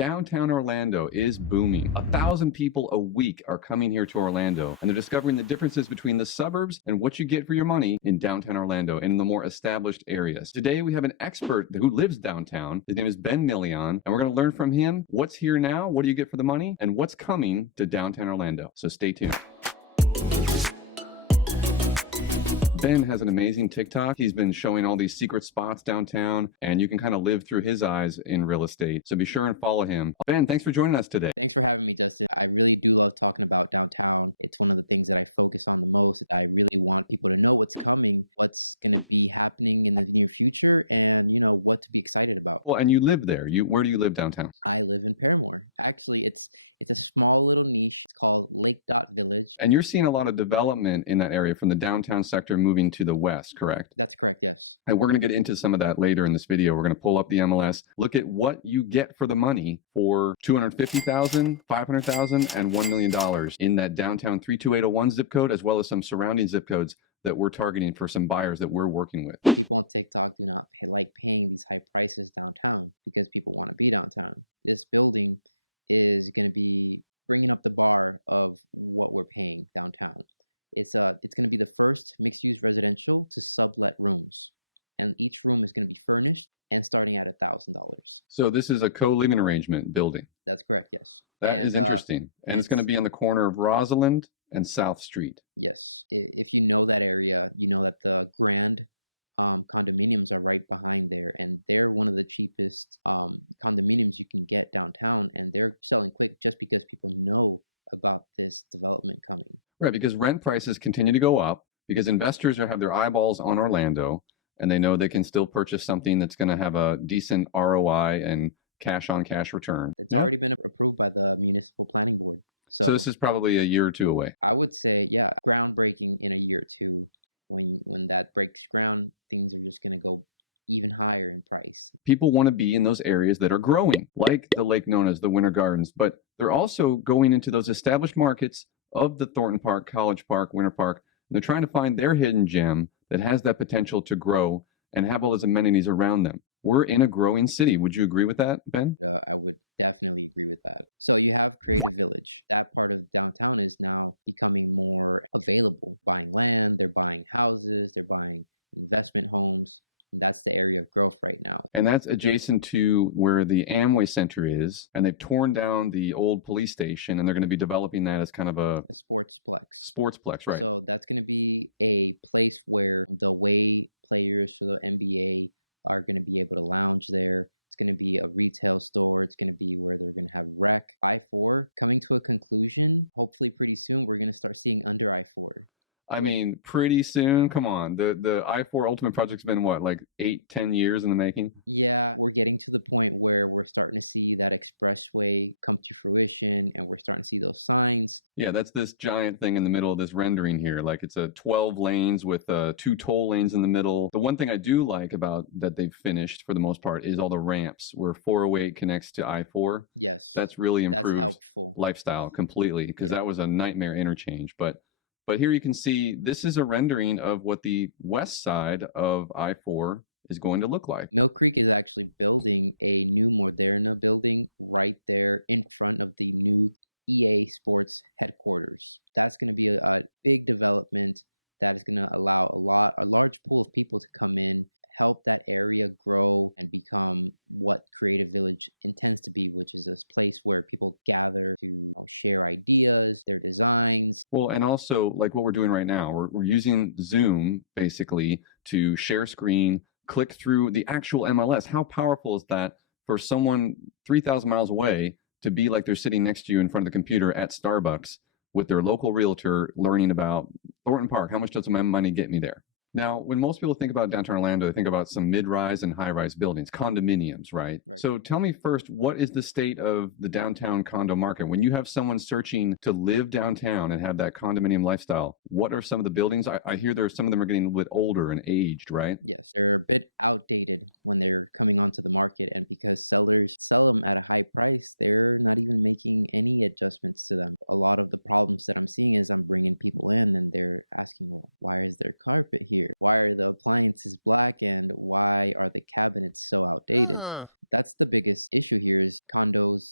Downtown Orlando is booming. 1,000 people a week are coming here to Orlando, and they're discovering the differences between the suburbs and what you get for your money in downtown Orlando and in the more established areas. Today, we have an expert who lives downtown. His name is Ben Milian, and we're going to learn from him what's here now, what do you get for the money, and what's coming to downtown Orlando. So stay tuned. Ben has an amazing TikTok. He's been showing all these secret spots downtown, and you can kind of live through his eyes in real estate. So be sure and follow him. Ben, thanks for joining us today. Thanks for having me, Justin. I really do love talking about downtown. It's one of the things that I focus on the most. I really want people to know what's coming, what's going to be happening in the near future, and what to be excited about. Well, and you live there. Where do you live downtown? I live in Paramore. Actually, it's a small little niche called Lake Dot Village. And you're seeing a lot of development in that area from the downtown sector moving to the west, correct? That's correct, yes. And we're going to get into some of that later in this video. We're going to pull up the MLS, look at what you get for the money for $250,000, $500,000, and $1 million in that downtown 32801 zip code, as well as some surrounding zip codes that we're targeting for some buyers that we're working with. Well, TikTok, I like paying these high prices downtown because people want to be downtown. This building is going to be bringing up the bar of what we're paying downtown. It's going to be the first mixed-use residential to sublet rooms, and each room is going to be furnished and starting at $1,000. So this is a co-living arrangement building. That's correct, yes. That is interesting, and it's going to be on the corner of Rosalind and South Street. Yes, if you know that area, you know that the Grand condominiums are right behind there, and they're one of the cheapest condominiums you can get downtown, and they're selling quick just because people know about this development coming. Right, because rent prices continue to go up because investors have their eyeballs on Orlando, and they know they can still purchase something that's going to have a decent ROI and cash-on-cash return. It's already been approved by the municipal planning board. So this is probably a year or two away. I would say, yeah, groundbreaking in a year or two. When that breaks ground, things are just going to go even higher in price. People want to be in those areas that are growing, like the lake known as the Winter Gardens, but they're also going into those established markets of the Thornton Park, College Park, Winter Park. And they're trying to find their hidden gem that has that potential to grow and have all those amenities around them. We're in a growing city. Would you agree with that, Ben? I would definitely agree with that. So you have Creative Village. That part of downtown is now becoming more available. Buying land, they're buying houses, they're buying investment homes. That's the area of growth right now. And that's adjacent to where the Amway Center is, and they've torn down the old police station, and they're going to be developing that as kind of a sportsplex, right? So that's going to be a place where the way players for the NBA are going to be able to lounge there. It's going to be a retail store. It's going to be where they're going to have rec. I-4 coming to a conclusion. Hopefully pretty soon we're going to start seeing under I-4. I mean, pretty soon. Come on. The I-4 Ultimate Project's been what, like 8-10 years in the making? Yeah, we're getting to the point where we're starting to see that expressway come to fruition, and we're starting to see those signs. Yeah, that's this giant thing in the middle of this rendering here. Like it's a 12 lanes with 2 toll lanes in the middle. The one thing I do like about that they've finished for the most part is all the ramps where 408 connects to I-4. Yes. That's really improved lifestyle completely because that was a nightmare interchange. But here you can see this is a rendering of what the west side of I-4 is going to look like. Mill Creek is actually building a new Moderna building right there in front of the new EA Sports headquarters. That's going to be a big development that's going to allow a large pool of people to come in, help that area grow and become what Creative Village intends to be, which is a place where people gather to share ideas, their designs. Well, and also like what we're doing right now, we're using Zoom basically to share screen, click through the actual MLS. How powerful is that for someone 3,000 miles away to be like they're sitting next to you in front of the computer at Starbucks with their local realtor learning about Thornton Park? How much does my money get me there? Now, when most people think about downtown Orlando, they think about some mid-rise and high-rise buildings, condominiums, right? So tell me first, what is the state of the downtown condo market? When you have someone searching to live downtown and have that condominium lifestyle, what are some of the buildings? I hear some of them are getting a little bit older and aged, right? Yes, they're a bit outdated when they're coming onto the market, and because sellers sell them at a high price, they're not even making any adjustments to them. A lot of the problems that I'm seeing is I'm bringing people in and they're asking, well, why is there carpet here? Why are the appliances black, and why are the cabinets so outdated? That's the biggest issue here is condos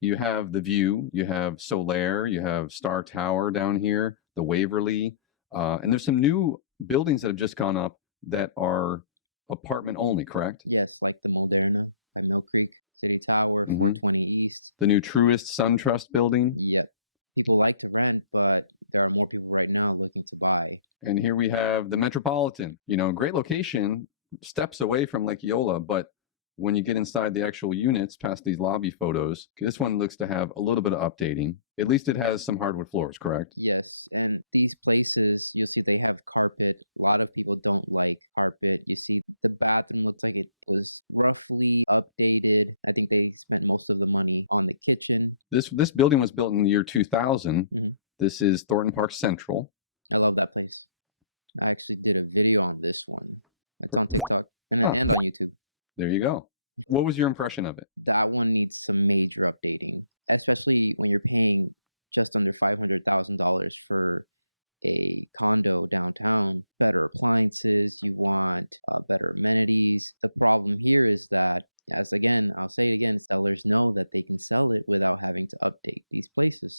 You have the View, you have Solaire, you have Star Tower down here, the Waverly, and there's some new buildings that have just gone up that are apartment only, correct? Yes, like the Moderna at Mill Creek, City Tower, hmm 420 East. The new Truist SunTrust building. Yeah, people like to rent, but there are more people right now looking to buy. And here we have the Metropolitan, you know, great location, steps away from Lake Eola, but when you get inside the actual units past these lobby photos, this one looks to have a little bit of updating. At least it has some hardwood floors, correct? Yeah, and these places, you see they have carpet. A lot of people don't like carpet. You see the bathroom looks like it was roughly updated. I think they spent most of the money on the kitchen. This building was built in the year 2000. Mhm. This is Thornton Park Central. I love that place. I actually did a video on this one. I Per- talked about it Huh. on YouTube. There you go. What was your impression of it? That one needs some major updating, especially when you're paying just under $500,000 for a condo downtown. Better appliances, you want better amenities. The problem here is that, as again, I'll say it again, sellers know that they can sell it without having to update these places.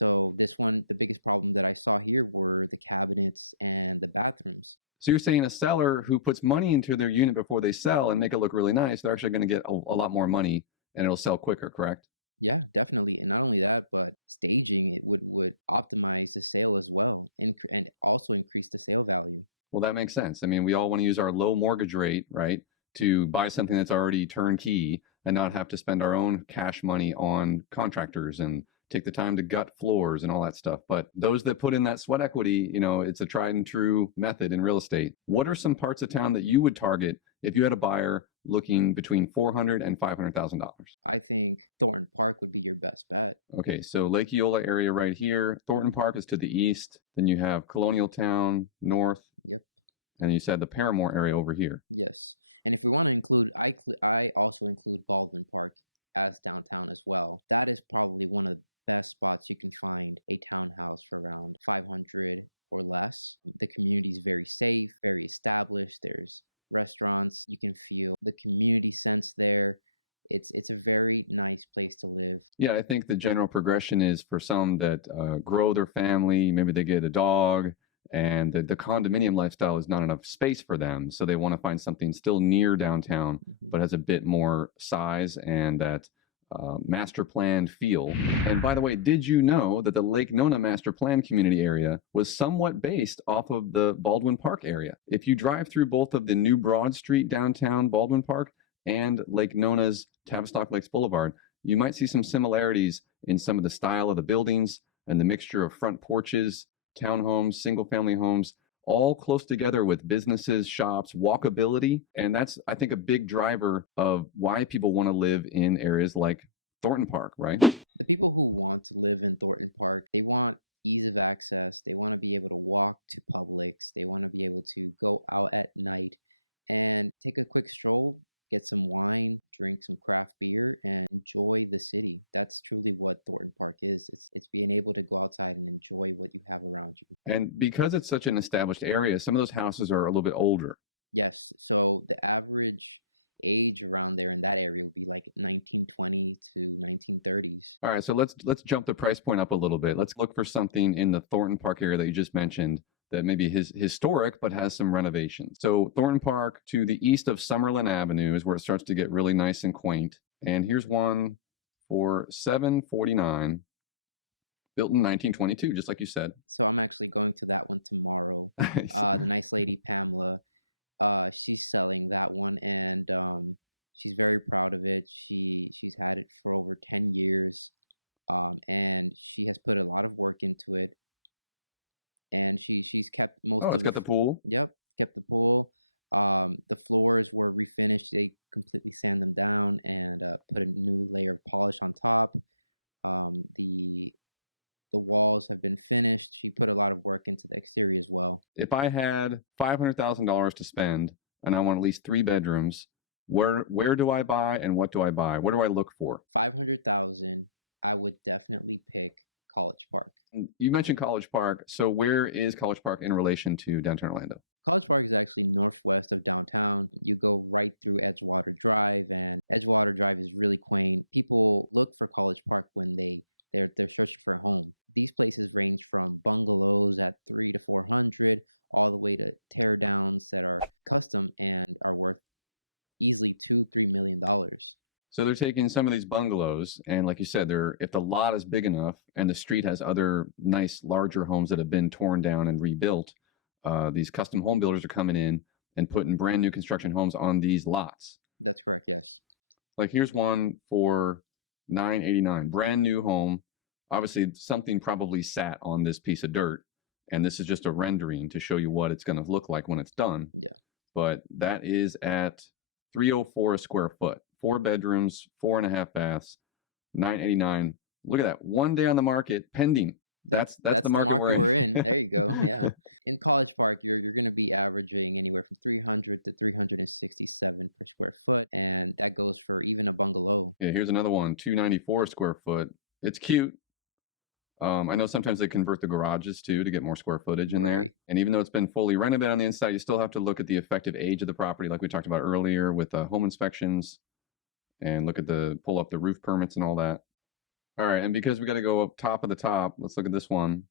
So this one, the biggest problem that I saw here were the cabinets and the bathrooms. So you're saying a seller who puts money into their unit before they sell and make it look really nice, they're actually going to get a lot more money and it'll sell quicker, correct? Yeah, definitely. Not only that, but staging it would optimize the sale as well and also increase the sale value. Well, that makes sense. I mean, we all want to use our low mortgage rate, right, to buy something that's already turnkey and not have to spend our own cash money on contractors and take the time to gut floors and all that stuff. But those that put in that sweat equity, you know, it's a tried and true method in real estate. What are some parts of town that you would target if you had a buyer looking between $400,000 and $500,000? I think Thornton Park would be your best bet. Okay, so Lake Eola area right here. Thornton Park is to the east. Then you have Colonial Town north, Yes. and you said the Paramore area over here. Yes. And if we want to include, I also include Baldwin Park as downtown as well. That is probably one of the best spots you can find a townhouse for around 500 or less. The community is very safe, very established. There's restaurants. You can feel the community sense there. It's a very nice place to live. Yeah, I think the general progression is for some that grow their family, maybe they get a dog, and the condominium lifestyle is not enough space for them. So they want to find something still near downtown, but has a bit more size and that master planned feel. And by the way, did you know that the Lake Nona master plan community area was somewhat based off of the Baldwin Park area? If you drive through both of the new Broad Street downtown Baldwin Park and Lake Nona's Tavistock Lakes Boulevard, you might see some similarities in some of the style of the buildings and the mixture of front porches, townhomes, single family homes, all close together with businesses, shops, walkability. And that's, I think, a big driver of why people want to live in areas like Thornton Park, right? The people who want to live in Thornton Park, they want ease of access. They want to be able to walk to Publix. They want to be able to go out at night and take a quick stroll, get some wine, drink some craft beer, and enjoy the city. That's truly what Thornton Park is. It's being able to go outside and enjoy what you have around you. And because it's such an established area, some of those houses are a little bit older. Yes, so the average age around there in that area would be like 1920s to 1930s. All right, so let's jump the price point up a little bit. Let's look for something in the Thornton Park area that you just mentioned that maybe is historic but has some renovations. So Thornton Park to the east of Summerlin Avenue is where it starts to get really nice and quaint. And here's one for $749, built in 1922, just like you said. So I'm actually going to that one tomorrow. Nice. My lady Pamela, she's selling that one, and she's very proud of it. She's had it for over 10 years, and she has put a lot of work into it. And she's kept most Oh, it's got the pool. Yep, kept the pool. The floors were refinished. They completely sanded them down and put a new layer of polish on top. The walls have been finished. She put a lot of work into the exterior as well. If I had $500,000 to spend and I want at least 3 bedrooms, where do I buy and what do I buy? What do I look for? 500,000, I would definitely pick College Park. You mentioned College Park. So where is College Park in relation to downtown Orlando? College Park is actually northwest of downtown. You go right through Edgewater Drive, and Edgewater Drive is really quaint. People look for College Park $2-3 million. So they're taking some of these bungalows, and like you said, if the lot is big enough and the street has other nice larger homes that have been torn down and rebuilt, these custom home builders are coming in and putting brand new construction homes on these lots. That's correct, yes. Like here's one for $989, brand new home. Obviously something probably sat on this piece of dirt, and this is just a rendering to show you what it's going to look like when it's done. Yeah. But that is at $304 a square foot, 4 bedrooms, 4.5 baths, $989. Look at that, 1 day on the market, pending. That's the market we're in. There you go. In College Park, you're going to be averaging anywhere from 300 to 367 per square foot, and that goes for even a bungalow. Yeah, here's another one, $294 a square foot. It's cute. I know sometimes they convert the garages too to get more square footage in there. And even though it's been fully renovated on the inside, you still have to look at the effective age of the property, like we talked about earlier with home inspections, and look at pull up the roof permits and all that. All right, and because we got to go up top of the top, let's look at this one.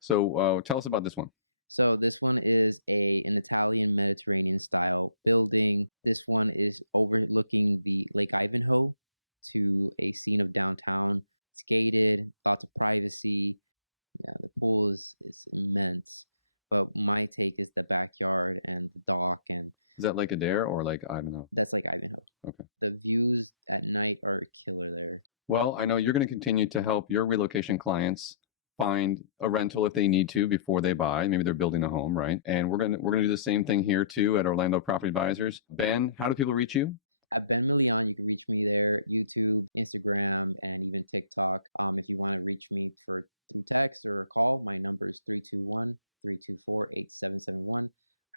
So tell us about this one. So this one is an Italian Mediterranean style building. This one is overlooking the Lake Ivanhoe to a scene of downtown. Gated, lots of privacy. Yeah, the pool is immense. But my take is the backyard and the dock, and Is that Lake Adair or Lake Ivanhoe? that's like Ivanhoe. Okay. The views at night are killer there. Well, I know you're going to continue to help your relocation clients find a rental if they need to before they buy. Maybe they're building a home, right? And we're gonna do the same thing here too at Orlando Property Advisors. Ben, how do people reach you? Ben Milian, you can reach me there, YouTube, Instagram, and even TikTok. If you want to reach me through text or a call, my number is 321-324-8771.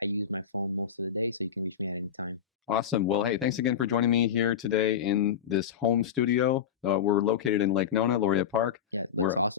I use my phone most of the day, so you can reach me at any time. Awesome. Well, hey, thanks again for joining me here today in this home studio. We're located in Lake Nona, Laureate Park. Yeah, We're awesome.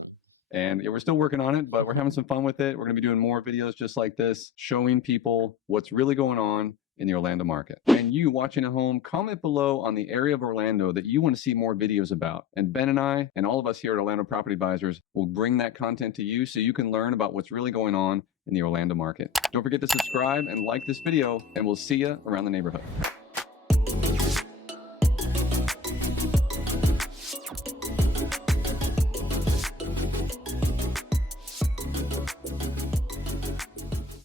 And we're still working on it, but we're having some fun with it. We're going to be doing more videos just like this, showing people what's really going on in the Orlando market. And you watching at home, comment below on the area of Orlando that you want to see more videos about. And Ben and I, and all of us here at Orlando Property Advisors, will bring that content to you so you can learn about what's really going on in the Orlando market. Don't forget to subscribe and like this video, and we'll see you around the neighborhood.